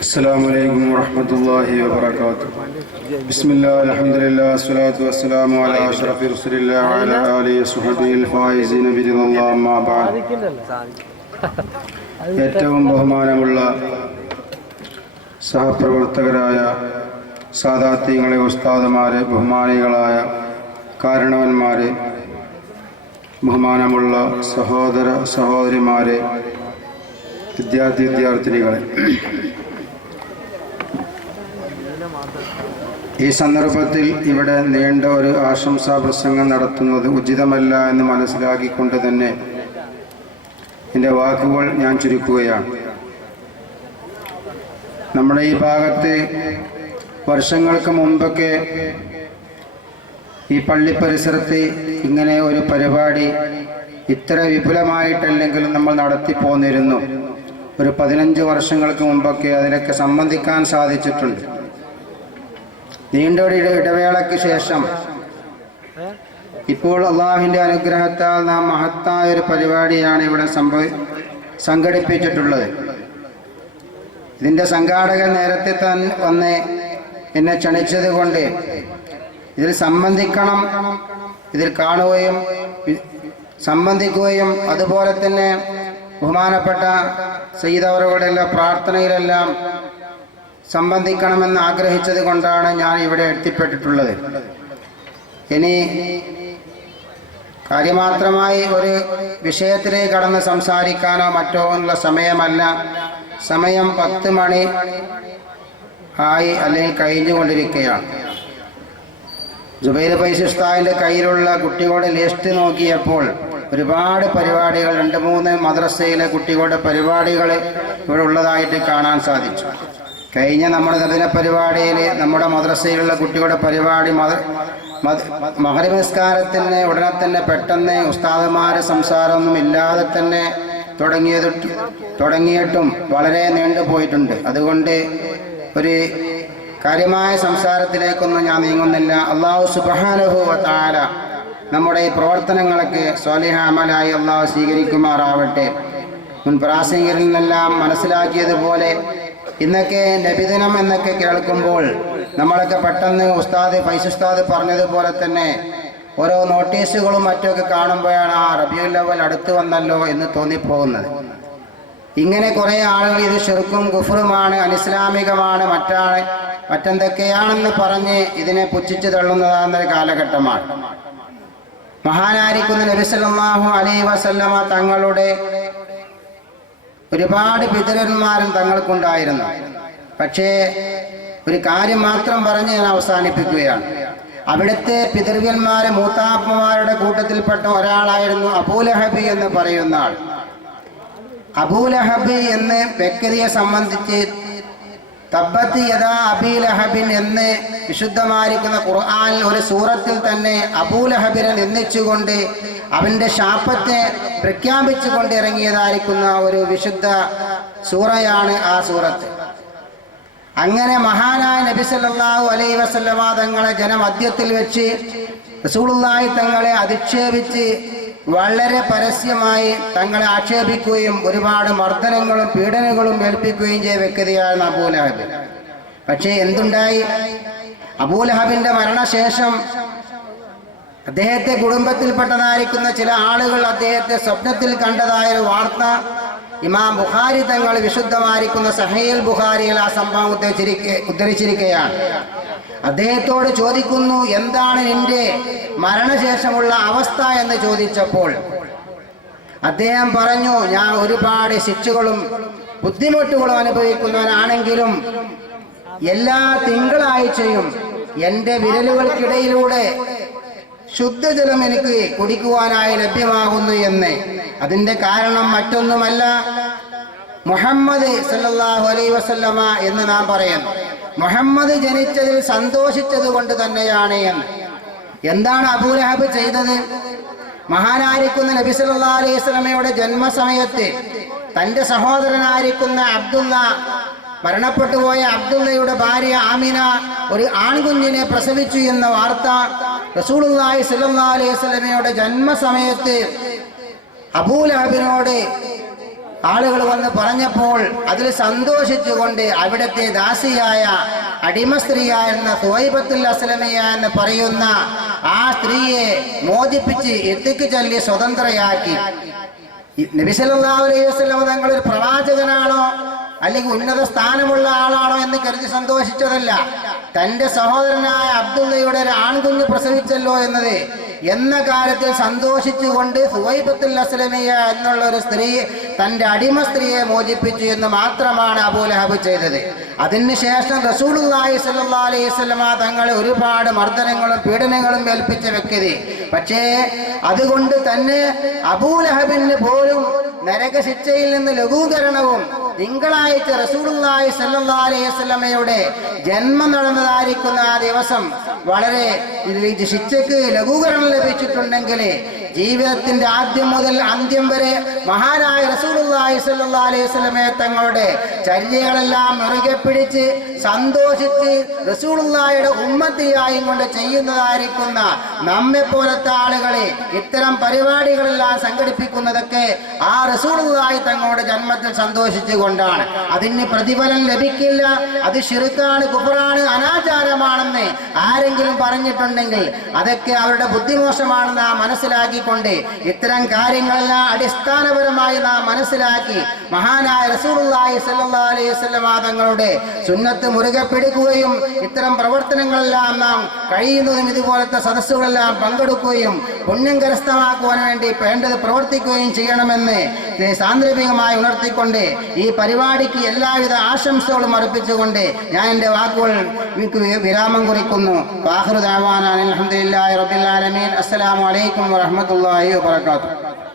السلام عليكم ورحمة الله وبركاته. بسم الله الحمد لله والصلاة والسلام على أشرف رسول الله وعلى آله وصحبه الفائزين برضا الله أما بعد. ഏറ്റവും ബഹുമാനമുള്ള സഹപ്രവർത്തകരായ സാദാത്യങ്ങളെ, ഉസ്താദുമാരെ, ബഹുമാനികളായ കാരണവന്മാരെ, ബഹുമാനമുള്ള സഹോദര സഹോദരിമാരെ, വിദ്യാർത്ഥിനികളെ, ഈ സന്ദർഭത്തിൽ ഇവിടെ നീണ്ട ഒരു ആശംസാ പ്രസംഗം നടത്തുന്നത് ഉചിതമല്ല എന്ന് മനസ്സിലാക്കിക്കൊണ്ട് തന്നെ എൻ്റെ വാക്കുകൾ ഞാൻ ചുരുക്കുകയാണ്. നമ്മുടെ ഈ ഭാഗത്ത് വർഷങ്ങൾക്ക് മുമ്പൊക്കെ ഈ പള്ളി പരിസരത്ത് ഇങ്ങനെ ഒരു പരിപാടി ഇത്ര വിപുലമായിട്ടല്ലെങ്കിലും നമ്മൾ നടത്തി പോന്നിരുന്നു. ഒരു 15 വർഷങ്ങൾക്ക് മുമ്പൊക്കെ അതിലൊക്കെ സംബന്ധിക്കാൻ സാധിച്ചിട്ടുണ്ട്. നീണ്ടൊരു ഇടവേളയ്ക്ക് ശേഷം ഇപ്പോൾ അള്ളാഹുവിൻ്റെ അനുഗ്രഹത്താൽ നാം മഹത്തായ ഒരു പരിപാടിയാണ് ഇവിടെ സംഘടിപ്പിച്ചിട്ടുള്ളത്. ഇതിൻ്റെ സംഘാടകർ നേരത്തെ തന്നെ വന്ന് എന്നെ ക്ഷണിച്ചത് കൊണ്ട് ഇതിൽ സംബന്ധിക്കണം, ഇതിൽ കാണുകയും സംബന്ധിക്കുകയും അതുപോലെ തന്നെ ബഹുമാനപ്പെട്ട സയ്യിദ് അവരുടെ എല്ലാ പ്രാർത്ഥനയിലെല്ലാം സംബന്ധിക്കണമെന്ന് ആഗ്രഹിച്ചത് കൊണ്ടാണ് ഞാൻ ഇവിടെ എത്തിപ്പെട്ടിട്ടുള്ളത്. ഇനി കാര്യമാത്രമായി ഒരു വിഷയത്തിലേക്ക് കടന്ന് സംസാരിക്കാനോ മറ്റോ ഉള്ള സമയമല്ല. സമയം 10 മണി ആയി, അല്ലെങ്കിൽ കഴിഞ്ഞുകൊണ്ടിരിക്കുകയാണ്. ജുബൈർ ഫൈസി ഉസ്താദിന്റെ കയ്യിലുള്ള കുട്ടികളുടെ ലിസ്റ്റ് നോക്കിയപ്പോൾ ഒരുപാട് പരിപാടികൾ, 2-3 മദ്രസയിലെ കുട്ടികളുടെ പരിപാടികൾ ഇവിടെ ഉള്ളതായിട്ട് കാണാൻ സാധിച്ചു. കഴിഞ്ഞ നമ്മുടെ നബിദിന പരിപാടിയിൽ നമ്മുടെ മദ്രസയിലുള്ള കുട്ടികളുടെ പരിപാടി മഗ്‌രിബ് നിസ്കാരത്തിന് ഉടനെ തന്നെ പെട്ടെന്ന് ഉസ്താദുമാരെ സംസാരമൊന്നും ഇല്ലാതെ തന്നെ തുടങ്ങിയിട്ടും വളരെ നീണ്ടുപോയിട്ടുണ്ട്. അതുകൊണ്ട് ഒരു കാര്യമായ സംസാരത്തിലേക്കൊന്നും ഞാൻ നീങ്ങുന്നില്ല. അല്ലാഹു സുബ്ഹാനഹു വ തആല നമ്മുടെ ഈ പ്രവർത്തനങ്ങളൊക്കെ സ്വാലിഹ അമലായി അല്ലാഹു സ്വീകരിക്കുമാറാവട്ടെ. മുൻ പ്രാസംഗികരിൽ നിന്നെല്ലാം മനസ്സിലാക്കിയതുപോലെ ഇന്നൊക്കെ നബിദിനം എന്നൊക്കെ കേൾക്കുമ്പോൾ നമ്മളൊക്കെ പെട്ടെന്ന് ഫൈസി ഉസ്താദ് പറഞ്ഞതുപോലെ തന്നെ ഓരോ നോട്ടീസുകളും മറ്റൊക്കെ കാണുമ്പോഴാണ് റബീഉൽ അവ്വൽ അടുത്ത് വന്നല്ലോ എന്ന് തോന്നിപ്പോകുന്നത്. ഇങ്ങനെ കുറേ ആളുകൾ ഇത് ശിർക്കും കുഫ്റുമാണ്, അനിസ്ലാമികമാണ്, മറ്റെന്തൊക്കെയാണെന്ന് പറഞ്ഞ് ഇതിനെ പുച്ഛിച്ചു തള്ളുന്നതാണെന്നൊരു കാലഘട്ടമാണ്. മഹാനായിരിക്കുന്ന നബി സല്ലല്ലാഹു അലൈഹി വസല്ലമ തങ്ങളുടെ ഒരുപാട് പിതരന്മാരും തങ്ങൾക്കുണ്ടായിരുന്നു. പക്ഷേ ഒരു കാര്യം മാത്രം പറഞ്ഞ് ഞാൻ അവസാനിപ്പിക്കുകയാണ്. അവിടുത്തെ പിതൃവ്യന്മാരെ മൂത്താപ്പന്മാരുടെ കൂട്ടത്തിൽപ്പെട്ട ഒരാളായിരുന്നു അബൂലഹബ് എന്ന് പറയുന്ന ആൾ. അബൂലഹബ് എന്ന വ്യക്തിയെ സംബന്ധിച്ച് തബ്ബത്ത് യദാ അബീ ലഹബിൻ എന്ന് വിശുദ്ധമായിരിക്കുന്ന ഖുർആനിൽ ഒരു സൂറത്തിൽ തന്നെ അബൂലഹബിനെ നിന്ദിച്ചുകൊണ്ട് അവന്റെ ശാപത്തെ പ്രഖ്യാപിച്ചുകൊണ്ട് ഇറങ്ങിയതായിരിക്കുന്ന ഒരു വിശുദ്ധ സൂറയാണ് ആ സൂറത്ത്. അങ്ങനെ മഹാനായ നബി സല്ലല്ലാഹു അലൈഹി വസല്ലമ തങ്ങളെ ജനമധ്യത്തിൽ വെച്ച് റസൂലുള്ളാഹി തങ്ങളെ അധിക്ഷേപിച്ച് വളരെ പരസ്യമായി തങ്ങളെ ആക്ഷേപിക്കുകയും ഒരുപാട് മർദ്ദനങ്ങളും പീഡനങ്ങളും ഏൽപ്പിക്കുകയും ചെയ്ത വ്യക്തിയാണ് അബൂലഹബ്. പക്ഷേ എന്തുണ്ടായി? അബൂലഹബിന്റെ മരണശേഷം അദ്ദേഹത്തെ കുടുംബത്തിൽപ്പെട്ടതായിരിക്കുന്ന ചില ആളുകൾ അദ്ദേഹത്തെ സ്വപ്നത്തിൽ കണ്ടതായ ഒരു വാർത്ത ഇമാം ബുഖാരി തങ്ങൾ വിശുദ്ധമായിരിക്കുന്ന സഹീഹുൽ ബുഖാരിയിൽ ആ സംഭവം ഉദ്ധരിച്ചിരിക്കുകയാണ്. അദ്ദേഹത്തോട് ചോദിക്കുന്നു, എന്താണ് നിന്റെ മരണശേഷമുള്ള അവസ്ഥ എന്ന് ചോദിച്ചപ്പോൾ അദ്ദേഹം പറഞ്ഞു, ഞാൻ ഒരുപാട് ശിക്ഷകളും ബുദ്ധിമുട്ടുകളും അനുഭവിക്കുന്നവനാണെങ്കിലും എല്ലാ തിങ്കളാഴ്ചയും എൻ്റെ വിരലുകൾക്കിടയിലൂടെ ശുദ്ധജലം എനിക്ക് കുടിക്കുവാനായി ലഭ്യമാകുന്നു എന്ന്. അതിൻ്റെ കാരണം മറ്റൊന്നുമല്ല, മുഹമ്മദ് സല്ലല്ലാഹു അലൈഹി വസല്ലമ എന്ന് നാം പറയുന്നു. മുഹമ്മദ് ജനിച്ചതിൽ സന്തോഷിച്ചത് കൊണ്ട് തന്നെയാണ് എന്ന്. എന്താണ് അബൂലഹബ് ചെയ്തത്? മഹാനായിരിക്കുന്ന നബി സല്ലല്ലാഹു അലൈഹി വസല്ലമയുടെ ജന്മസമയത്ത് തൻ്റെ സഹോദരനായിരിക്കുന്ന അബ്ദുള്ള മരണപ്പെട്ടുപോയ അബ്ദുള്ളയുടെ ഭാര്യ ആമിന ഒരു ആൺകുഞ്ഞിനെ പ്രസവിച്ചു എന്ന വാർത്ത റസൂലുള്ളാഹി സ്വല്ലല്ലാഹു അലൈഹി വസല്ലമയുടെ ജന്മസമയത്ത് അബൂലഹബിനോട് ആളുകൾ വന്ന് പറഞ്ഞപ്പോൾ അതിൽ സന്തോഷിച്ചുകൊണ്ട് അവിടുത്തെ ദാസിയായ അടിമ സ്ത്രീയായിരുന്ന സുവൈബത്തുൽ അസ്ലമിയ എന്ന് പറയുന്ന ആ സ്ത്രീയെ മോചിപ്പിച്ച് എത്തിക്ക് ചൊല്ലി സ്വതന്ത്രയാക്കി. നബി സല്ലല്ലാഹു അലൈഹി വസല്ലം തങ്ങൾ ഒരു പ്രവാചകനാണോ അല്ലെങ്കിൽ ഉന്നത സ്ഥാനമുള്ള ആളാണോ എന്ന് കരുതി സന്തോഷിച്ചതല്ല. തന്റെ സഹോദരനായ അബ്ദുള്ളയുടെ ഒരു ആൺകുഞ്ഞ് പ്രസവിച്ചല്ലോ എന്ന കാര്യത്തിൽ സന്തോഷിച്ചുകൊണ്ട് സുവൈബത്തുൽ അസ്ലമിയ എന്നുള്ള ഒരു സ്ത്രീ തന്റെ അടിമ സ്ത്രീയെ മോചിപ്പിച്ചു എന്ന് മാത്രമാണ് അബൂലഹബ് ചെയ്തത്. അതിനുശേഷം റസൂലുള്ളാഹി സ്വല്ലല്ലാഹു അലൈഹി വസല്ലമ തങ്ങളെ ഒരുപാട് മർദ്ദനങ്ങളും പീഡനങ്ങളും ഏൽപ്പിച്ച വ്യക്തി. പക്ഷേ അതുകൊണ്ട് തന്നെ അബൂലഹബിന് പോലും നരകശിക്ഷയിൽ നിന്ന് ലഘൂകരണവും തിങ്കളാഴ്ച റസൂലുള്ളാഹി സ്വല്ലല്ലാഹു അലൈഹി വസല്ലമയുടെ ജന്മം നടന്നതായിരിക്കുന്ന ആ ദിവസം വളരെ ശിക്ഷയ്ക്ക് ലഘൂകരണം ലഭിച്ചിട്ടുണ്ടെങ്കിൽ ജീവിതത്തിന്റെ ആദ്യം മുതൽ അന്ത്യം വരെ മഹാനായ റസൂലുള്ളാഹി സ്വല്ലല്ലാഹു അലൈഹി വസല്ലമയെ തങ്ങളുടെ ചര്യകളെല്ലാം മുറുകെ പിടിച്ച് സന്തോഷിച്ച് റസൂലുള്ളാഹിയുടെ ഉമ്മത്തിയായും കൊണ്ട് ചെയ്യുന്നതായിരിക്കുന്ന നമ്മെ പോലത്തെ ആളുകളെ ഇത്തരം പരിപാടികളെല്ലാം സംഘടിപ്പിക്കുന്നതൊക്കെ ആ റസൂലുള്ളാഹി തങ്ങളുടെ ജന്മത്തിൽ സന്തോഷിച്ചുകൊണ്ടാണ്. അതിന് പ്രതിഫലം ലഭിക്കില്ല. അത് ശിർക്കാണ്, കുഫറാണ്, അനാചാരമാണെന്ന് ആരെങ്കിലും പറഞ്ഞിട്ടുണ്ടെങ്കിൽ അതൊക്കെ അവരുടെ ബുദ്ധിമോശമാണെന്ന് നാം മനസ്സിലാക്കിക്കൊണ്ട് ഇത്തരം കാര്യങ്ങളെല്ലാം അടിസ്ഥാനപരമായി നാം മനസ്സിലാക്കി മഹാനായ റസൂലുള്ളാഹി സ്വല്ലല്ലാഹു അലൈഹി വസല്ലമ തങ്ങളുടെ സുന്നത്ത് മുറുകെ പിടിക്കുകയും ഇത്തരം പ്രവർത്തനങ്ങളെല്ലാം നാം കഴിയുന്നതും ഇതുപോലത്തെ സദസ്സുകളെല്ലാം പങ്കെടുക്കുകയും പുണ്യം കരസ്ഥമാക്കുവാൻ വേണ്ടി വേണ്ടത് പ്രവർത്തിക്കുകയും ചെയ്യണമെന്ന് സാന്ദർഭികമായി ഉണർത്തിക്കൊണ്ട് ഈ പരിപാടിക്ക് എല്ലാവിധ ആശംസകളും അർപ്പിച്ചുകൊണ്ട് ഞാൻ എൻ്റെ വാക്കുകൾ വിരാമം കുറിക്കുന്നു. ആഖിറു ദഅവാനാ അൽഹംദുലില്ലാഹി റബ്ബിൽ ആലമീൻ. അസ്സലാമു അലൈക്കും വറഹ്മത്തുള്ളാഹി വബറകാതുഹു.